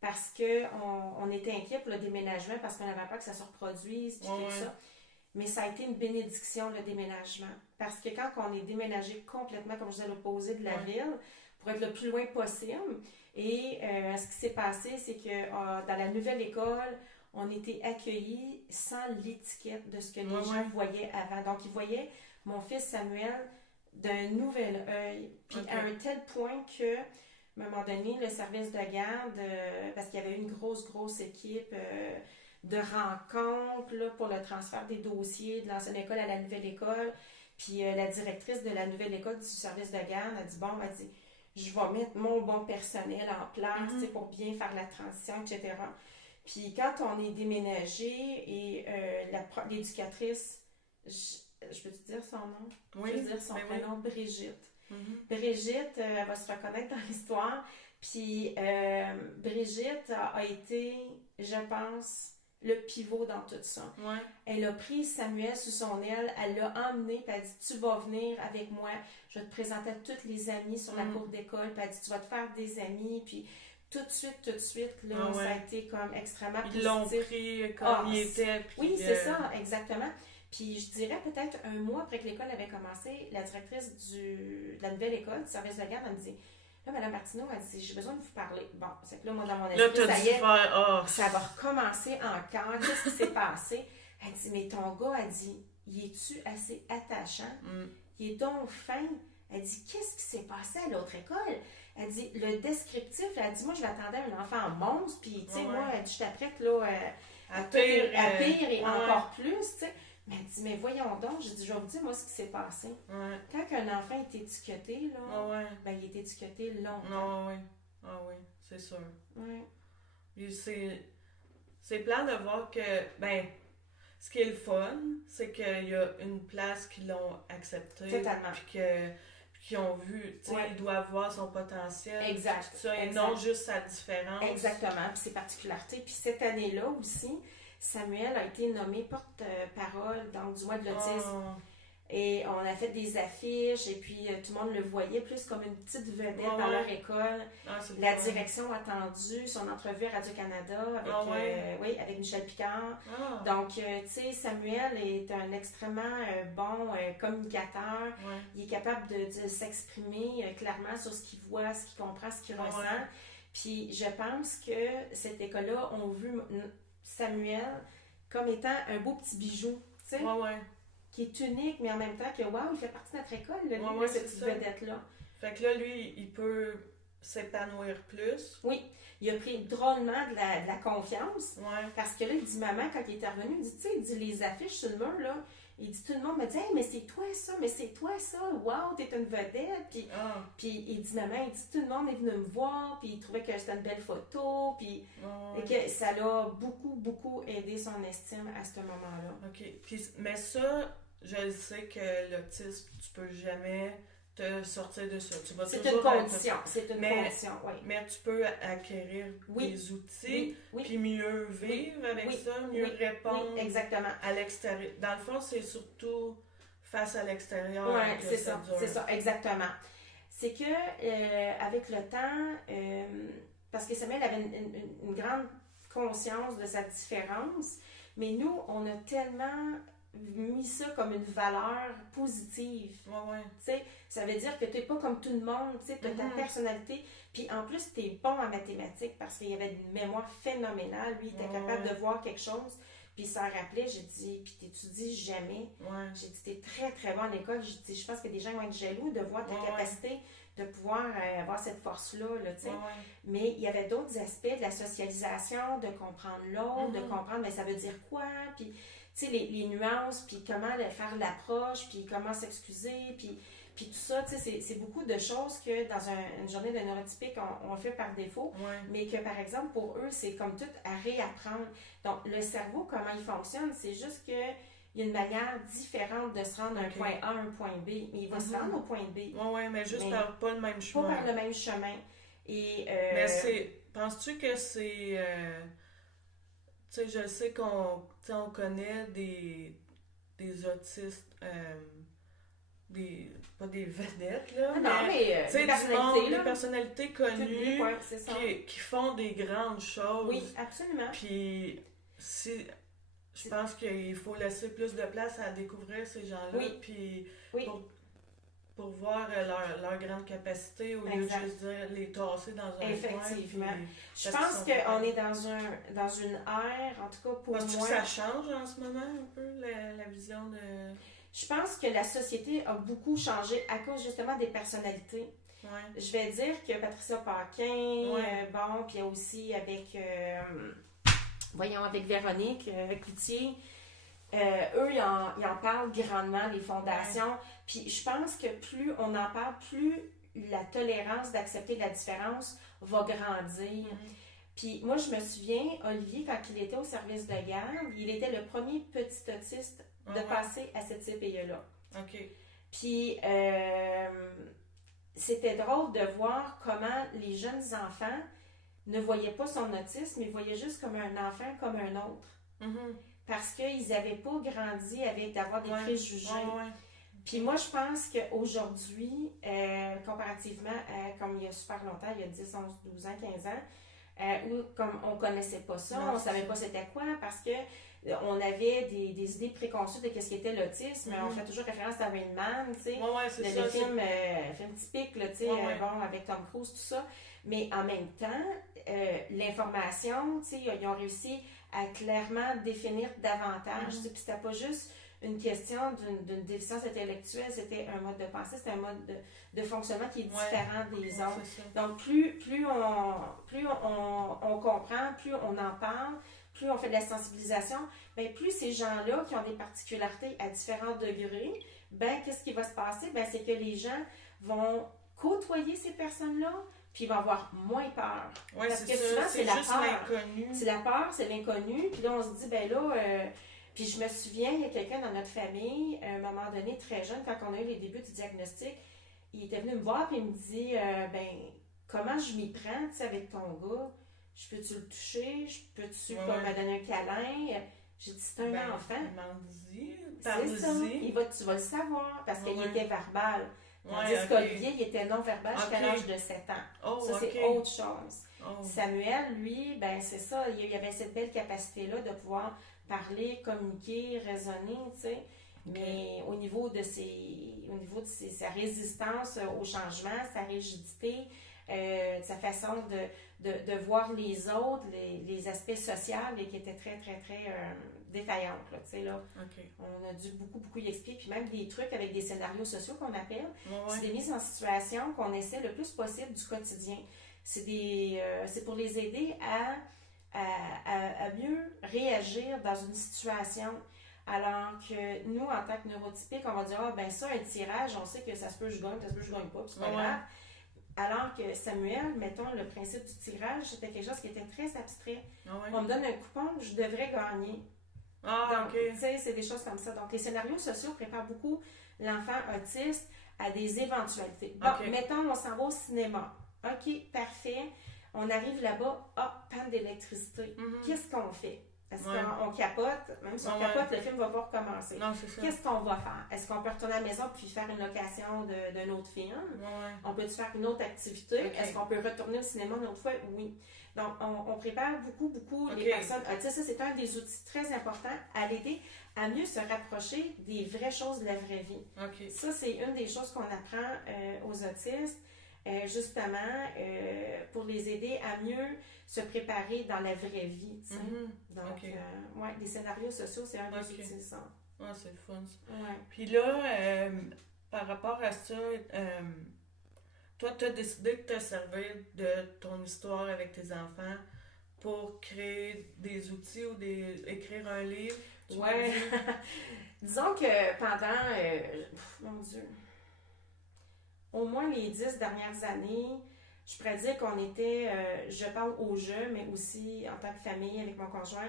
parce qu'on était inquiets pour le déménagement, parce qu'on n'avait peur que ça se reproduise, puis tout ça. Mais ça a été une bénédiction, le déménagement. Parce que quand on est déménagé complètement, comme je disais, à l'opposé de la ville, pour être le plus loin possible, et ce qui s'est passé, c'est que dans la nouvelle école, on était accueillis sans l'étiquette de ce que les gens voyaient avant. Donc, ils voyaient mon fils Samuel d'un nouvel œil. Puis à un tel point que, à un moment donné, le service de garde, parce qu'il y avait une grosse équipe de rencontres là, pour le transfert des dossiers de l'ancienne école à la nouvelle école. Puis la directrice de la nouvelle école du service de garde a dit, elle dit, je vais mettre mon bon personnel en place pour bien faire la transition, etc. Puis quand on est déménagé et l'éducatrice, je peux te dire son nom? Oui. Je peux dire son prénom, Brigitte. Brigitte, elle va se reconnaître dans l'histoire. Puis Brigitte a été, je pense, le pivot dans tout ça. Elle a pris Samuel sous son aile, elle l'a emmené, puis elle a dit, tu vas venir avec moi, je vais te présenter à toutes les amies sur la cour d'école, puis elle a dit, tu vas te faire des amis, puis tout de suite, là, ça a été comme extrêmement positif. Ils l'ont pris comme il était. Oui, c'est ça, exactement. Puis je dirais peut-être un mois après que l'école avait commencé, la directrice de la nouvelle école, du service de garde, elle me dit, là, Mme Martineau, elle dit, j'ai besoin de vous parler. Bon, c'est que là, moi, dans mon esprit, ça y est, ça va recommencer encore. Qu'est-ce qui s'est passé? Elle dit, mais ton gars, elle dit, y es-tu assez attachant? Il est donc fin. Elle dit, qu'est-ce qui s'est passé à l'autre école? Elle dit, le descriptif, elle dit, moi, je m'attendais à un enfant monstre, puis, tu sais, moi, elle dit, je t'apprête, là, à pire et encore plus, tu sais. Mais elle dit, mais voyons donc, j'ai dit, je vais vous dire, moi, ce qui s'est passé. Quand un enfant est étiqueté, là, ben, il est étiqueté longtemps. Oui, c'est sûr. Oui. C'est plate de voir que, ben, ce qui est le fun, c'est qu'il y a une place qui l'ont accepté. Totalement. Puis qui ont vu, tu sais, il doit voir son potentiel. Exact. Ça, et non juste sa différence. Exactement, puis ses particularités. Puis cette année-là aussi, Samuel a été nommé porte-parole donc du mois de l'autisme. Et on a fait des affiches et puis tout le monde le voyait plus comme une petite vedette dans leur école. La direction a attendu son entrevue à Radio-Canada avec Michel Picard. Donc, tu sais, Samuel est un extrêmement bon communicateur. Il est capable de s'exprimer clairement sur ce qu'il voit, ce qu'il comprend, ce qu'il ressent. Puis, je pense que cette école-là a vu Samuel comme étant un beau petit bijou, tu sais, qui est unique, mais en même temps que, il fait partie de notre école, cette petite vedette-là. Fait que là, lui, il peut s'épanouir plus. Oui, il a pris drôlement de la confiance, parce que là, il dit, maman, quand il est revenu, il dit, tu sais, il dit, les affiches sur le mur, là, il dit, tout le monde me dit, hey, mais c'est toi ça, wow, t'es une vedette. Puis il dit, maman, il dit, tout le monde est venu me voir, puis il trouvait que c'était une belle photo, puis et que ça l'a beaucoup aidé son estime à ce moment-là. OK. Mais ça, je le sais que l'autisme, tu peux jamais te sortir de ça. C'est une condition, condition, oui. Mais tu peux acquérir des outils, puis mieux vivre avec ça, mieux répondre à l'extérieur. Dans le fond, c'est surtout face à l'extérieur. Oui, c'est ça, exactement. C'est que avec le temps, parce que Samuel avait une grande conscience de sa différence, mais nous, on a tellement mis ça comme une valeur positive. Tu sais, ça veut dire que tu n'es pas comme tout le monde, tu sais, tu as ta personnalité, puis en plus, tu es bon en mathématiques parce qu'il y avait une mémoire phénoménale. Lui, il était capable de voir quelque chose, puis il s'en rappelait. J'ai dit, puis t'étudies jamais. J'ai dit, t'es très, très bon à l'école. J'ai dit, je pense que des gens vont être jaloux de voir ta capacité de pouvoir avoir cette force-là, tu sais. Mais il y avait d'autres aspects de la socialisation, de comprendre l'autre, de comprendre, mais ça veut dire quoi, puis tu sais, les nuances, puis comment faire l'approche, puis comment s'excuser, puis Puis tout ça, tu sais, c'est beaucoup de choses que dans une journée de neurotypique, on fait par défaut, Ouais. mais que par exemple, pour eux, c'est comme tout à réapprendre. Donc, le cerveau, comment il fonctionne, c'est juste que il y a une manière différente de se rendre d'un point A à un point B, mais il va se rendre au point B. Ouais, mais juste par pas le même chemin. Pas par le même chemin. Et, Mais penses-tu que c'est... tu sais, je sais on connaît des autistes, pas des vedettes, là, mais tu sais, des personnalités connues publiques, ouais, c'est ça. qui font des grandes choses. Oui, absolument. Puis, je pense qu'il faut laisser plus de place à découvrir ces gens-là, puis pour voir leur grande capacité au lieu de juste les tasser dans un Effectivement. coin. Je pense qu'on est dans une ère, en tout cas pour moi... Penses-tu que ça change en ce moment un peu, la vision de... Je pense que la société a beaucoup changé à cause justement des personnalités. Ouais. Je vais dire que Patricia Paquin, bon, puis aussi avec... avec Véronique Cloutier, eux, ils en parlent grandement, les fondations. Puis je pense que plus on en parle, plus la tolérance d'accepter la différence va grandir. Puis moi, je me souviens, Olivier, quand il était au service de garde, il était le premier petit autiste de passer à cette CPE-là. OK. Puis c'était drôle de voir comment les jeunes enfants ne voyaient pas son autisme, ils voyaient juste comme un enfant comme un autre. Parce qu'ils n'avaient pas grandi avec d'avoir des préjugés. Puis moi, je pense qu'aujourd'hui, comparativement à comme il y a super longtemps, il y a 10, 11, 12 ans, 15 ans, où comme on ne connaissait pas ça, on ne savait pas c'était quoi, parce que on avait des idées préconçues de ce qu'était l'autisme. On fait toujours référence à Rain Man, tu sais, le film typique, là, tu sais, bon, avec Tom Cruise, tout ça. Mais en même temps, l'information, tu sais, ils ont réussi à clairement définir davantage. Puis c'était pas juste une question d'une déficience intellectuelle, c'était un mode de pensée, c'était un mode de fonctionnement qui est différent des autres. Donc, plus on comprend, plus on en parle, plus on fait de la sensibilisation, bien, plus ces gens-là qui ont des particularités à différents degrés, ben qu'est-ce qui va se passer? Ben, c'est que les gens vont côtoyer ces personnes-là, puis ils vont avoir moins peur. Parce que souvent, c'est la peur. L'inconnu. C'est la peur, c'est l'inconnu. Puis là, on se dit, ben là, puis je me souviens, il y a quelqu'un dans notre famille, à un moment donné, très jeune, quand on a eu les débuts du diagnostic, il était venu me voir, puis il me dit, ben, comment je m'y prends, tu sais, avec ton gars? Je peux-tu le toucher? Je peux-tu comme me donner un câlin? J'ai dit, c'est un enfant. C'est ça. Tu vas le savoir, parce qu'il était verbal. Tandis qu'Olivier, il était non-verbal jusqu'à l'âge de 7 ans. Ça, c'est autre chose. Samuel, lui, ben c'est ça, il avait cette belle capacité-là de pouvoir parler, communiquer, raisonner, tu sais. Mais au niveau de sa résistance au changement, sa rigidité, sa façon de voir les autres, les aspects sociaux, qui étaient très, très, très défaillantes, là, tu sais, là. On a dû beaucoup y expliquer, puis même des trucs avec des scénarios sociaux qu'on appelle. C'est des mises en situation qu'on essaie le plus possible du quotidien. C'est pour les aider à mieux réagir dans une situation. Alors que nous, en tant que neurotypiques, on va dire, ah, ben ça, un tirage, on sait que ça se peut, je gagne, ça se peut, je gagne pas, puis c'est pas grave. Alors que Samuel, mettons, le principe du tirage, c'était quelque chose qui était très abstrait. On me donne un coupon, je devrais gagner. Donc, tu sais, c'est des choses comme ça. Donc, les scénarios sociaux préparent beaucoup l'enfant autiste à des éventualités. Bon, mettons, on s'en va au cinéma. OK, parfait. On arrive là-bas, panne d'électricité. Qu'est-ce qu'on fait? Est-ce qu'on capote? Même si on capote, le film ne va pas recommencer. Qu'est-ce qu'on va faire? Est-ce qu'on peut retourner à la maison puis faire une location d'un autre film? On peut-tu faire une autre activité? Est-ce qu'on peut retourner au cinéma une autre fois? Oui. Donc, on prépare beaucoup les personnes autistes. Ça, c'est un des outils très importants à l'aider à mieux se rapprocher des vraies choses de la vraie vie. Ça, c'est une des choses qu'on apprend aux autistes. Justement, pour les aider à mieux se préparer dans la vraie vie. Donc, les scénarios sociaux, c'est un des outils, ça. C'est le fun, ça. Puis là, par rapport à ça, toi, tu as décidé de te servir de ton histoire avec tes enfants pour créer des outils ou écrire un livre. Disons que pendant, mon Dieu, au moins les 10 dernières années, je pourrais dire qu'on était, je parle au jeu, mais aussi en tant que famille avec mon conjoint,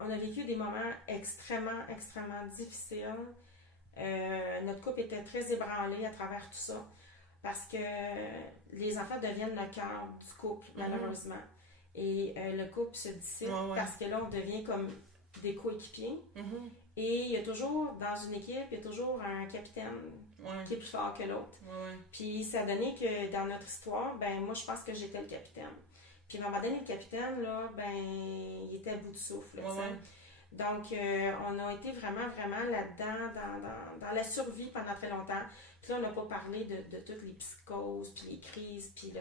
on a vécu des moments extrêmement, extrêmement difficiles. Notre couple était très ébranlé à travers tout ça parce que les enfants deviennent le cœur du couple, malheureusement. Et le couple se dissipe parce que là, on devient comme des coéquipiers. Et il y a toujours, dans une équipe, il y a toujours un capitaine qui est plus fort que l'autre. Puis ça a donné que dans notre histoire, ben moi, je pense que j'étais le capitaine. Puis à un moment donné, le capitaine, là, ben, il était à bout de souffle. Donc, on a été vraiment, vraiment là-dedans, dans la survie pendant très longtemps. Puis là, on n'a pas parlé de toutes les psychoses, puis les crises, puis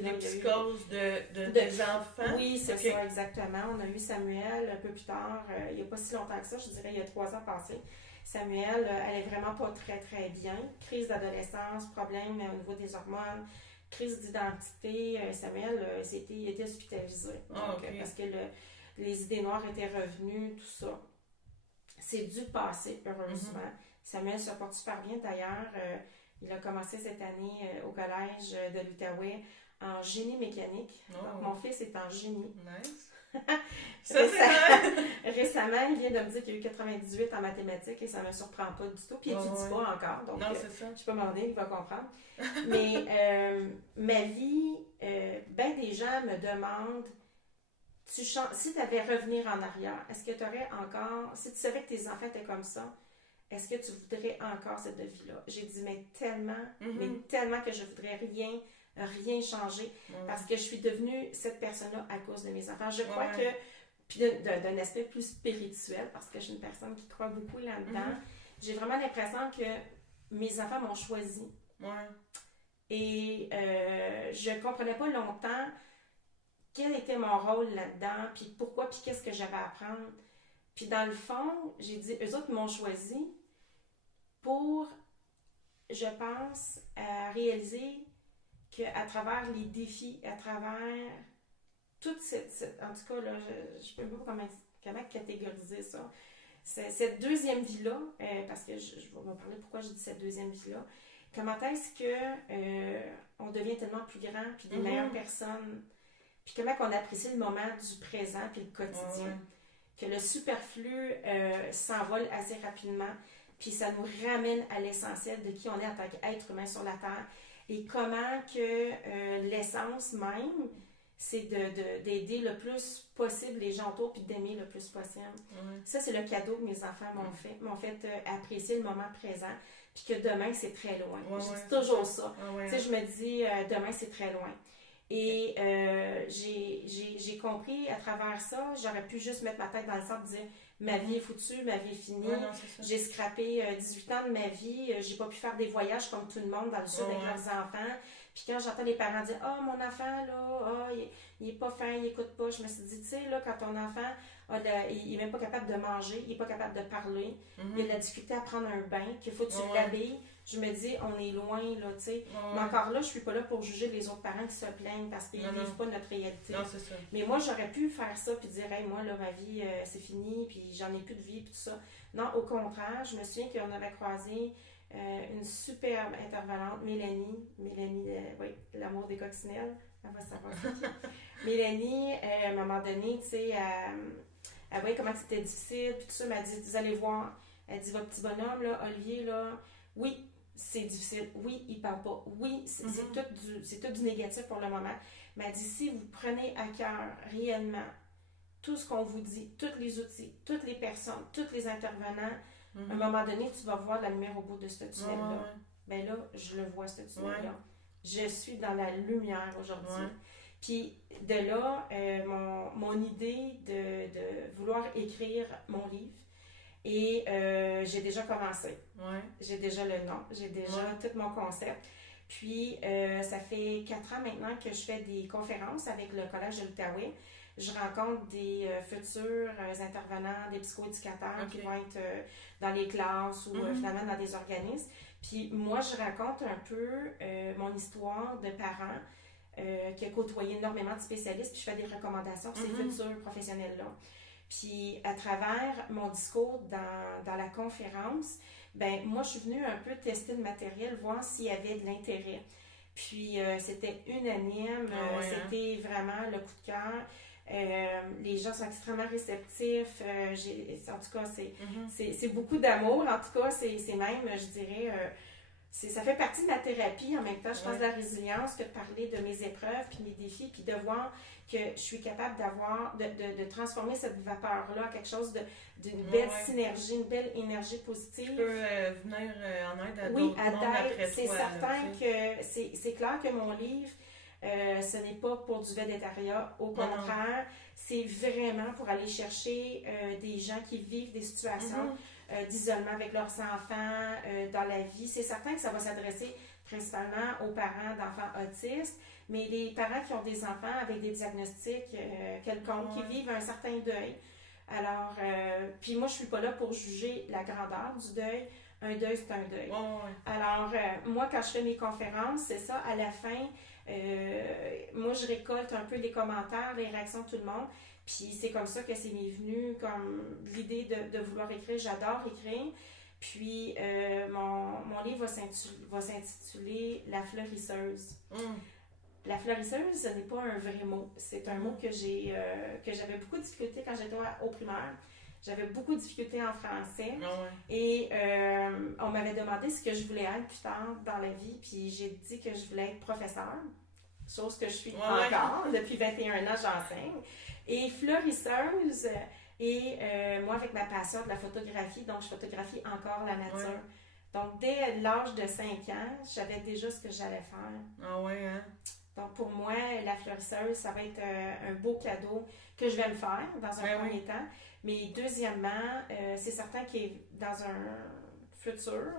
les psychoses des enfants? Oui, c'est ça, exactement. On a eu Samuel un peu plus tard, il n'y a pas si longtemps que ça, je dirais il y a 3 ans passés. Samuel, elle est vraiment pas très, très bien. Crise d'adolescence, problème au niveau des hormones, crise d'identité. Samuel, il était hospitalisé. Parce que les idées noires étaient revenues, tout ça. C'est dû passer, heureusement. Samuel se porte super bien d'ailleurs. Il a commencé cette année au collège de l'Outaouais en génie mécanique. Donc, mon fils est en génie. Nice. Récemment, il vient de me dire qu'il a eu 98 en mathématiques et ça ne me surprend pas du tout. Puis il n'étudie pas encore. Donc, non, c'est ça. Je peux demander, il va comprendre. Mais ma vie, ben des gens me demandent si tu avais revenir en arrière, est-ce que tu aurais encore, si tu savais que tes enfants étaient comme ça, est-ce que tu voudrais encore cette vie-là? J'ai dit, mais tellement que je voudrais rien changer parce que je suis devenue cette personne-là à cause de mes enfants. Je crois que, puis d'un aspect plus spirituel, parce que je suis une personne qui croit beaucoup là-dedans, j'ai vraiment l'impression que mes enfants m'ont choisi. Et je comprenais pas longtemps quel était mon rôle là-dedans, puis pourquoi, puis qu'est-ce que j'avais à apprendre. Puis dans le fond, j'ai dit, eux autres m'ont choisi pour, je pense, réaliser qu'à travers les défis, à travers toute en tout cas, là, je ne sais pas comment catégoriser ça. Cette deuxième vie-là, parce que je vais me parler pourquoi je dis cette deuxième vie-là, comment est-ce que on devient tellement plus grand, puis des meilleures personnes, puis comment on apprécie le moment du présent, puis le quotidien. Que le superflu s'envole assez rapidement, puis ça nous ramène à l'essentiel de qui on est en tant qu'être humain sur la Terre. Et comment que l'essence même, c'est d'aider le plus possible les gens autour, puis d'aimer le plus possible. Ça, c'est le cadeau que mes enfants m'ont fait apprécier le moment présent, puis que demain, c'est très loin. Je dis toujours ça. Tu sais, je me dis, demain, c'est très loin. Et j'ai compris à travers ça, j'aurais pu juste mettre ma tête dans le sable et dire ma vie est foutue, ma vie est finie. J'ai scrappé 18 ans de ma vie, j'ai pas pu faire des voyages comme tout le monde dans le sud avec leurs enfants. Puis quand j'entends les parents dire ah, mon enfant là, il est pas fin, il écoute pas, je me suis dit, tu sais, là, quand ton enfant il est même pas capable de manger, il est pas capable de parler, il a de la difficulté à prendre un bain, qu'il faut que tu l'habilles. Je me dis, on est loin, là, tu sais. Mais encore là, je suis pas là pour juger les autres parents qui se plaignent parce qu'ils vivent pas notre réalité. Non, c'est ça. Mais moi, j'aurais pu faire ça puis dire, hey, moi, là, ma vie, c'est fini, puis j'en ai plus de vie, puis tout ça. Non, au contraire, je me souviens qu'on avait croisé une superbe intervenante, Mélanie, oui, l'amour des coccinelles, elle va savoir ça. Mélanie, à un moment donné, tu sais, elle voyait comment c'était difficile, puis tout ça, elle m'a dit, vous allez voir, elle dit, votre petit bonhomme, là, Olivier, là, oui, c'est difficile, oui, il parle pas, oui, c'est tout du négatif pour le moment. Mais elle dit, si vous prenez à cœur réellement tout ce qu'on vous dit, tous les outils, toutes les personnes, tous les intervenants, à un moment donné, tu vas voir la lumière au bout de ce tunnel-là. Ben là, je le vois, ce tunnel-là. Je suis dans la lumière aujourd'hui. Puis de là, mon idée de vouloir écrire mon livre, et j'ai déjà commencé. J'ai déjà le nom, j'ai déjà tout mon concept. Puis, ça fait 4 ans maintenant que je fais des conférences avec le Collège de l'Outaouais. Je rencontre des futurs intervenants, des psychoéducateurs qui vont être dans les classes ou finalement dans des organismes. Puis moi, je raconte un peu mon histoire de parents qui a côtoyé énormément de spécialistes, puis je fais des recommandations pour ces futurs professionnels-là. Puis à travers mon discours dans la conférence, ben moi je suis venue un peu tester le matériel, voir s'il y avait de l'intérêt. Puis c'était unanime, c'était vraiment le coup de cœur. Les gens sont extrêmement réceptifs. En tout cas, c'est beaucoup d'amour. En tout cas, c'est même, je dirais, ça fait partie de ma thérapie en même temps, je pense, de la résilience, que de parler de mes épreuves, puis mes défis, puis de voir que je suis capable de transformer cette vapeur-là en quelque chose d'une belle synergie, une belle énergie positive. Tu peux venir en aide à d'autres mondes après toi. C'est certain que c'est clair que mon livre, ce n'est pas pour du végétariat, au contraire, c'est vraiment pour aller chercher des gens qui vivent des situations d'isolement avec leurs enfants dans la vie. C'est certain que ça va s'adresser principalement aux parents d'enfants autistes, mais les parents qui ont des enfants avec des diagnostics quelconques, qui vivent un certain deuil. Alors, puis moi, je suis pas là pour juger la grandeur du deuil. Un deuil, c'est un deuil. Alors, moi, quand je fais mes conférences, c'est ça, à la fin, moi, je récolte un peu les commentaires, les réactions de tout le monde. Puis c'est comme ça que c'est m'est venu, comme l'idée de vouloir écrire. J'adore écrire. Puis mon livre va s'intituler La fleurisseuse. La fleurisseuse, ce n'est pas un vrai mot. C'est un mot que j'avais beaucoup de difficultés quand j'étais au primaire. J'avais beaucoup de difficultés en français. Et on m'avait demandé ce que je voulais être plus tard dans la vie. Puis j'ai dit que je voulais être professeure. Chose que je suis encore. Depuis 21 ans, j'enseigne. Et fleurisseuse, et moi, avec ma passion de la photographie, donc je photographie encore la nature. Donc, dès l'âge de 5 ans, je savais déjà ce que j'allais faire. Donc, pour moi, la fleurisseuse, ça va être un beau cadeau que je vais me faire dans un premier temps. Mais deuxièmement, c'est certain que dans un futur,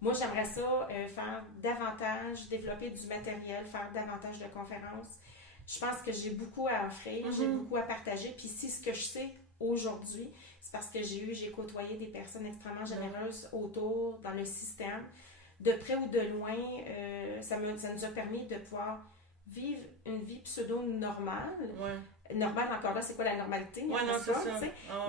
moi, j'aimerais ça faire davantage, développer du matériel, faire davantage de conférences. Je pense que j'ai beaucoup à offrir, j'ai beaucoup à partager. Puis si ce que je sais aujourd'hui, c'est parce que j'ai côtoyé des personnes extrêmement généreuses autour, dans le système. De près ou de loin, ça nous a permis de pouvoir vivre une vie pseudo-normale. Normale, encore là, c'est quoi la normalité? C'est ça.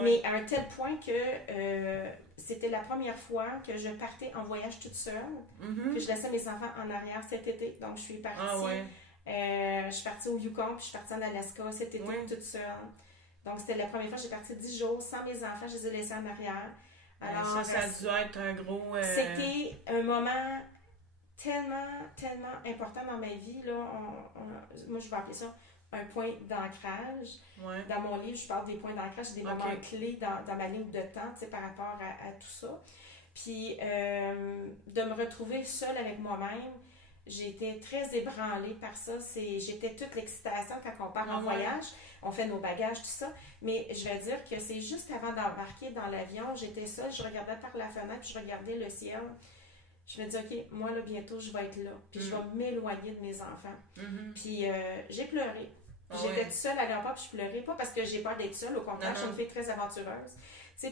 Mais à un tel point que c'était la première fois que je partais en voyage toute seule, que je laissais mes enfants en arrière cet été. Donc, je suis partie... je suis partie au Yukon, puis je suis partie en Alaska cet été toute seule. Donc, c'était la première fois que j'ai parti 10 jours sans mes enfants, je les ai laissés en arrière. Alors, ça a dû être un gros... C'était un moment tellement, tellement important dans ma vie. Là. Moi, je vais appeler ça un point d'ancrage. Dans mon livre, je parle des points d'ancrage, c'est des moments clés dans ma ligne de temps par rapport à tout ça. Puis, de me retrouver seule avec moi-même, j'ai été très ébranlée par ça. J'étais toute l'excitation quand on part en voyage. On fait nos bagages, tout ça. Mais je vais dire que c'est juste avant d'embarquer dans l'avion, j'étais seule, je regardais par la fenêtre, puis je regardais le ciel. Je me disais, OK, moi, là, bientôt, je vais être là. Puis je vais m'éloigner de mes enfants. Puis j'ai pleuré. J'étais toute seule à l'aéroport, puis je pleurais. Pas parce que j'ai peur d'être seule, au contraire, je suis une fille très aventureuse.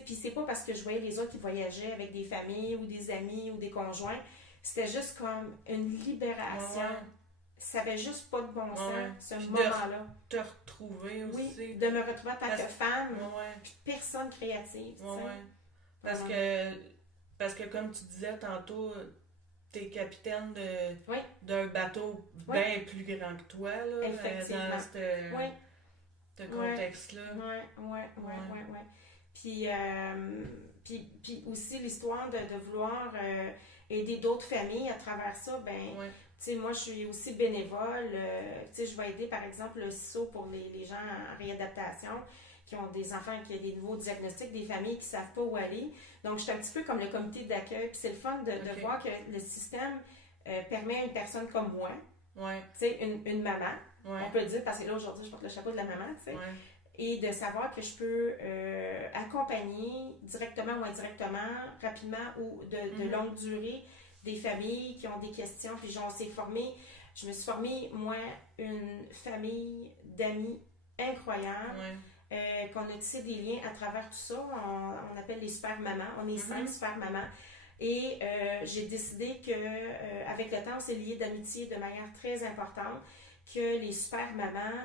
Puis c'est pas parce que je voyais les autres qui voyageaient avec des familles ou des amis ou des conjoints. C'était juste comme une libération. Ça avait juste pas de bon sens, ce moment-là. De te retrouver aussi. Oui, de me retrouver en tant que femme, puis personne créative. Parce que comme tu disais tantôt, t'es capitaine d'un bateau bien plus grand que toi, là, effectivement. Dans ce contexte-là. Puis aussi l'histoire de vouloir aider d'autres familles à travers ça, tu sais, moi je suis aussi bénévole, tu sais, je vais aider par exemple le CISO pour les gens en réadaptation qui ont des enfants qui ont des nouveaux diagnostics, des familles qui ne savent pas où aller. Donc je suis un petit peu comme le comité d'accueil, puis c'est le fun de voir que le système permet à une personne comme moi, tu sais, une maman, on peut le dire parce que là aujourd'hui je porte le chapeau de la maman, tu sais. Et de savoir que je peux accompagner directement ou indirectement, rapidement ou de longue durée, des familles qui ont des questions. Puis je me suis formée, moi, une famille d'amis incroyables, qu'on a tissé des liens à travers tout ça. On appelle les super mamans. On est 5 super mamans. Et j'ai décidé qu'avec le temps, on s'est liés d'amitié de manière très importante, que les super mamans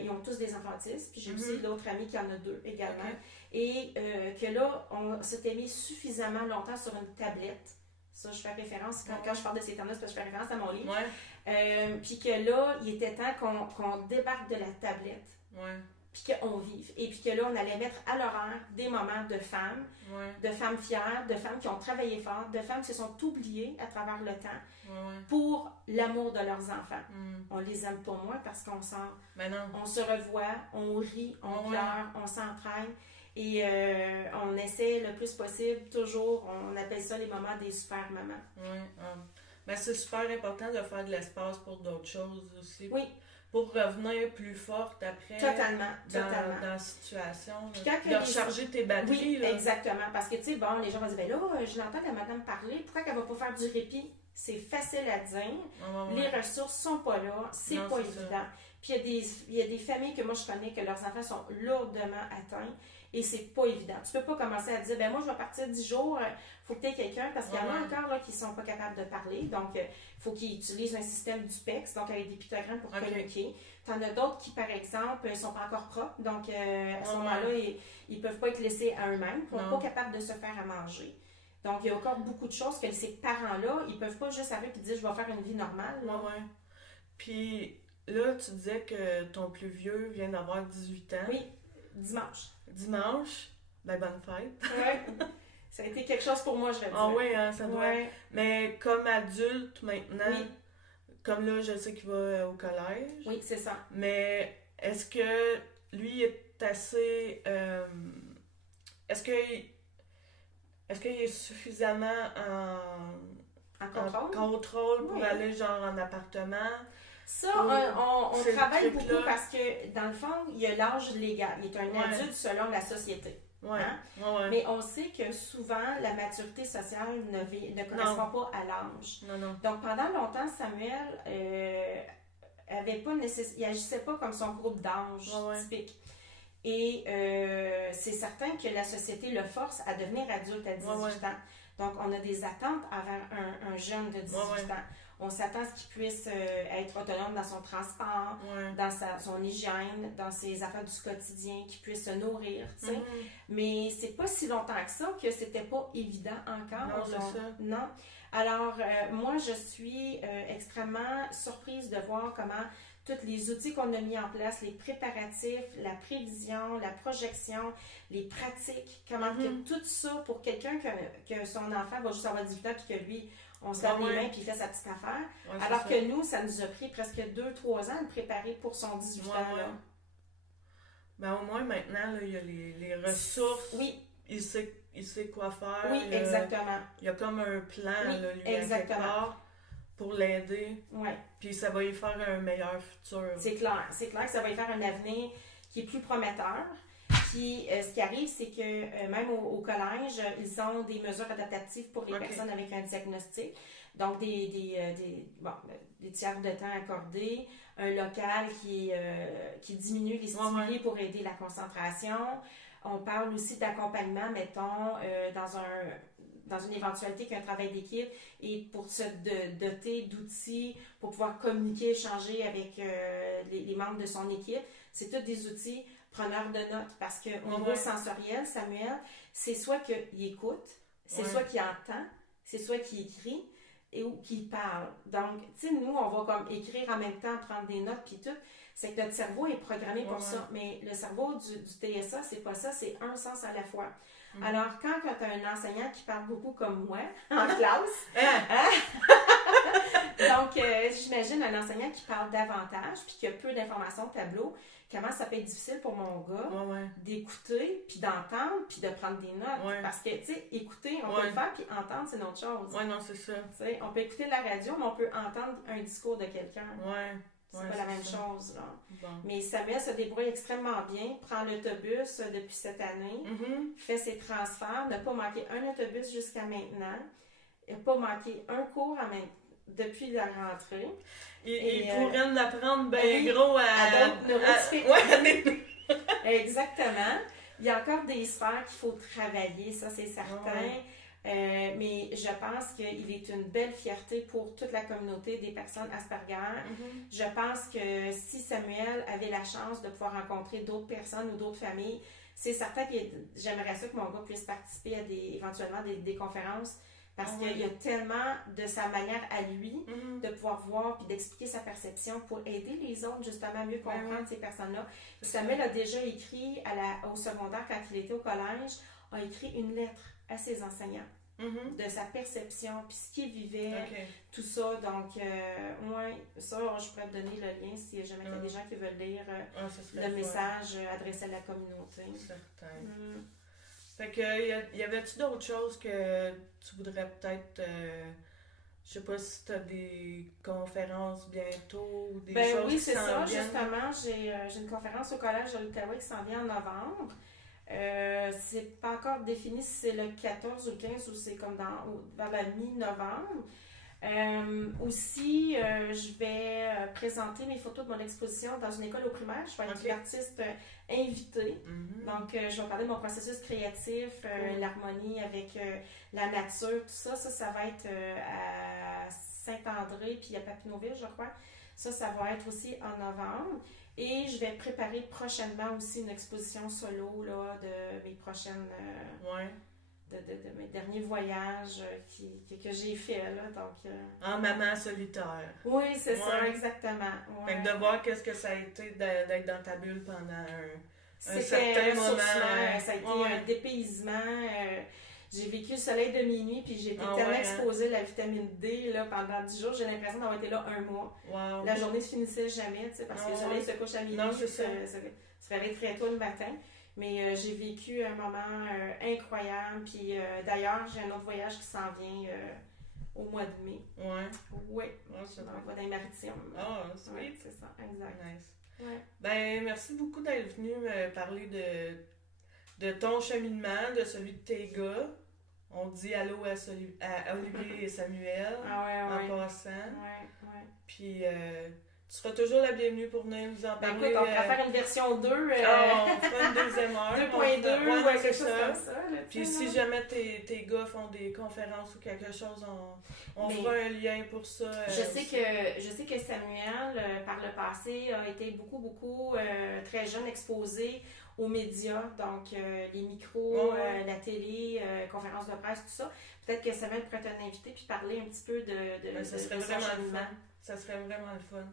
ils ont tous des enfants autistes, puis j'ai aussi l'autre ami qui en a 2 également. Ok. Et que là, on s'était mis suffisamment longtemps sur une tablette. Ça, je fais référence, quand je parle de ces termes-là, c'est parce que je fais référence à mon livre. Ouais. Puis que là, il était temps qu'on débarque de la tablette, Ouais. puis qu'on vive. Et puis que là, on allait mettre à l'horaire des moments de femmes fières, de femmes qui ont travaillé fort, de femmes qui se sont oubliées à travers le temps pour l'amour de leurs enfants. On les aime pas moins parce qu'on on se revoit, on rit, on pleure, on s'entraîne. Et on essaie le plus possible, toujours, on appelle ça les moments des super mamans. Oui, mais c'est super important de faire de l'espace pour d'autres choses aussi. Oui. Pour revenir plus forte après. Totalement. Dans la situation. De recharger tes batteries. Oui, là. Exactement. Parce que, tu sais, bon, les gens vont dire, ben là, je l'entends la madame parler, pourquoi qu'elle va pas faire du répit? C'est facile à dire. Les ressources sont pas là, c'est pas évident. Ça. Puis il y a des familles que moi je connais que leurs enfants sont lourdement atteints. Et c'est pas évident. Tu peux pas commencer à dire, ben moi je vais partir 10 jours, faut que tu aies quelqu'un, parce qu'il y en a encore là, qui sont pas capables de parler. Donc, il faut qu'ils utilisent un système du PEX, donc avec des pictogrammes pour communiquer. Tu en as d'autres qui, par exemple, ne sont pas encore propres. Donc, à ce moment-là, ils peuvent pas être laissés à eux-mêmes. Ils sont pas capables de se faire à manger. Donc, il y a encore beaucoup de choses que ces parents-là, ils peuvent pas juste arriver et dire, je vais faire une vie normale. Ouais. Puis là, tu disais que ton plus vieux vient d'avoir 18 ans. Oui, dimanche. Ben bonne fête. Oui. Ça a été quelque chose pour moi, je vais dire. Ah oui, hein, ça doit. Ouais. Mais comme adulte maintenant, comme là, je sais qu'il va au collège. Oui, c'est ça. Mais est-ce que lui est assez... Est-ce qu'il est suffisamment en contrôle pour aller genre en appartement? Ça, on travaille beaucoup parce que, dans le fond, il y a l'âge légal. Il est un adulte selon la société. Mais on sait que souvent, la maturité sociale ne correspond pas à l'âge. Donc, pendant longtemps, Samuel il n'agissait pas comme son groupe d'âge typique. Et c'est certain que la société le force à devenir adulte à 18 ans. Donc, on a des attentes envers un jeune de 18 ans. On s'attend à ce qu'il puisse être autonome dans son transport, dans son hygiène, dans ses affaires du quotidien, qu'il puisse se nourrir, tu sais. Mais c'est pas si longtemps que ça que c'était pas évident encore. Non, c'est ça. Non. Alors, moi, je suis extrêmement surprise de voir comment tous les outils qu'on a mis en place, les préparatifs, la prévision, la projection, les pratiques, comment que tout ça, pour quelqu'un que son enfant va juste avoir 18 ans puis que lui, on se lave les mains puis il fait sa petite affaire. Alors que nous, ça nous a pris presque 2-3 ans de préparer pour son 18 ans. Là. Ben, au moins, maintenant, là, il y a les ressources. Oui. Il sait quoi faire. Oui, exactement. Il y a comme un plan, là, lui, exactement. À quelque part, pour l'aider. Oui. Puis ça va lui faire un meilleur futur. C'est clair que ça va lui faire un avenir qui est plus prometteur. Puis, ce qui arrive, c'est que même au collège, ils ont des mesures adaptatives pour les personnes avec un diagnostic. Donc, des tiers de temps accordés, un local qui diminue les stimuli pour aider la concentration. On parle aussi d'accompagnement, mettons, dans une éventualité qu'il y a un travail d'équipe et pour se doter d'outils pour pouvoir communiquer, échanger avec les membres de son équipe. C'est tous des outils preneurs de notes parce qu'au niveau sensoriel, Samuel, c'est soit qu'il écoute, c'est soit qu'il entend, c'est soit qu'il écrit ou qu'il parle. Donc, tu sais, nous, on va comme écrire en même temps, prendre des notes puis tout. C'est que notre cerveau est programmé pour ça. Mais le cerveau du TSA, c'est pas ça, c'est un sens à la fois. Alors, quand tu as un enseignant qui parle beaucoup comme moi en classe, donc j'imagine un enseignant qui parle davantage puis qui a peu d'informations au tableau, comment ça peut être difficile pour mon gars d'écouter, puis d'entendre, puis de prendre des notes. Parce que, tu sais, écouter, on peut le faire, puis entendre, c'est une autre chose. Oui, non, c'est ça. T'sais, on peut écouter la radio, mais on peut entendre un discours de quelqu'un. C'est pas la même chose, là. Bon. Mais Samuel se débrouille extrêmement bien, prend l'autobus depuis cette année, fait ses transferts, n'a pas manqué un autobus jusqu'à maintenant, n'a pas manqué un cours depuis la rentrée. Il pourrait en apprendre bien gros à d'autres neurotypiques. Exactement. Il y a encore des sphères qu'il faut travailler, ça c'est certain. Mais je pense qu'il est une belle fierté pour toute la communauté des personnes Asperger. Je pense que si Samuel avait la chance de pouvoir rencontrer d'autres personnes ou d'autres familles, c'est certain que j'aimerais ça que mon gars puisse participer à éventuellement des conférences parce qu'il y a tellement de sa manière à lui de pouvoir voir puis d'expliquer sa perception pour aider les autres justement à mieux comprendre ces personnes-là. Samuel a déjà écrit au secondaire quand il était au collège, a écrit une lettre à ses enseignants de sa perception puis ce qu'il vivait, tout ça. Donc, ça, je pourrais te donner le lien si jamais il y a des gens qui veulent lire le message adressé à la communauté. Certain. Fait que, y avait-tu d'autres choses que tu voudrais peut-être, je sais pas si tu as des conférences bientôt ou des choses oui, qui c'est s'en ça, viennent? justement. J'ai une conférence au Collège de l'Outaouais qui s'en vient en novembre. C'est pas encore défini si c'est le 14 ou le 15 ou c'est comme vers la mi-novembre. Aussi, je vais présenter mes photos de mon exposition dans une école au primaire. Je vais être l'artiste invitée. Donc, je vais parler de mon processus créatif, l'harmonie avec la nature, tout ça. Ça va être à Saint-André puis à Papineauville, je crois. Ça va être aussi en novembre. Et je vais préparer prochainement aussi une exposition solo là, de mes prochaines... de mes derniers voyages que j'ai fait là, donc... En maman solitaire. Oui, c'est ça, exactement. Fait que de voir qu'est-ce que ça a été d'être dans ta bulle pendant un certain C'était un moment. sourcement, ça a été un dépaysement. J'ai vécu le soleil de minuit, puis j'ai été tellement exposée à la vitamine D là, pendant 10 jours, j'ai l'impression d'avoir été là un mois. La journée ne se finissait jamais, parce que le soleil se couche à minuit, se réveille très tôt le matin. Mais j'ai vécu un moment incroyable. Puis d'ailleurs, j'ai un autre voyage qui s'en vient au mois de mai. Oui. Je m'en vais dans les maritimes. Sweet. C'est ça, exact. Nice. Ben, merci beaucoup d'être venu me parler de ton cheminement, de celui de tes gars. On dit allô à Olivier et Samuel en passant. Puis tu seras toujours la bienvenue pour venir nous en parler. Écoute, on pourra faire une version 2. On fera une deuxième heure. 2.2 ou quelque chose comme ça. Puis si jamais tes gars font des conférences ou quelque chose, on fera un lien pour ça. Je sais que Samuel, par le passé, a été beaucoup, très jeune exposé aux médias, donc les micros, la télé, conférences de presse, tout ça. Peut-être que Samuel pourrait être un invité puis parler un petit peu de ça serait vraiment le fun. Ça serait vraiment le fun.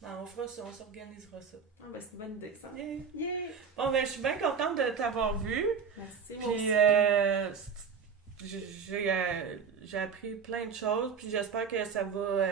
Ben, on fera ça, on s'organisera ça. C'est une bonne idée, ça. Yeah. Bon, ben, je suis bien contente de t'avoir vu. Merci, puis j'ai appris plein de choses, puis j'espère que ça va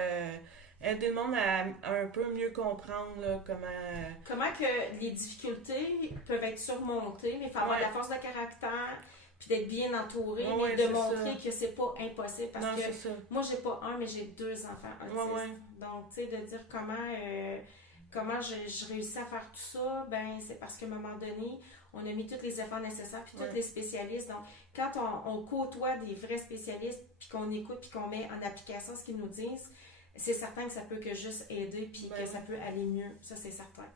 aider le monde à un peu mieux comprendre là, comment que les difficultés peuvent être surmontées, mais il faut avoir la force de caractère, puis d'être bien entouré, mais de montrer que c'est pas impossible. Parce que moi, j'ai pas un, mais j'ai 2 enfants autistes. Donc, tu sais, de dire comment je réussis à faire tout ça, ben c'est parce qu'à un moment donné, on a mis tous les efforts nécessaires, puis tous les spécialistes. Donc, quand on côtoie des vrais spécialistes, puis qu'on écoute, puis qu'on met en application ce qu'ils nous disent, c'est certain que ça peut que juste aider, puis que ça peut aller mieux. Ça, c'est certain.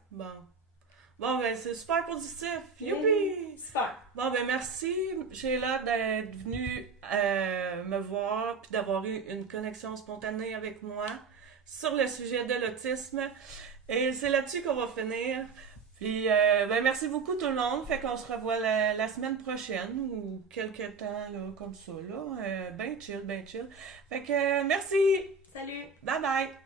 Bon, ben, c'est super positif. Youpi! Super! Bon, ben, merci, Sheila, d'être venue me voir puis d'avoir eu une connexion spontanée avec moi sur le sujet de l'autisme. Et c'est là-dessus qu'on va finir. Puis, ben, merci beaucoup tout le monde. Fait qu'on se revoit la semaine prochaine ou quelque temps, là, comme ça, là. Ben chill. Fait que, merci! Salut! Bye bye!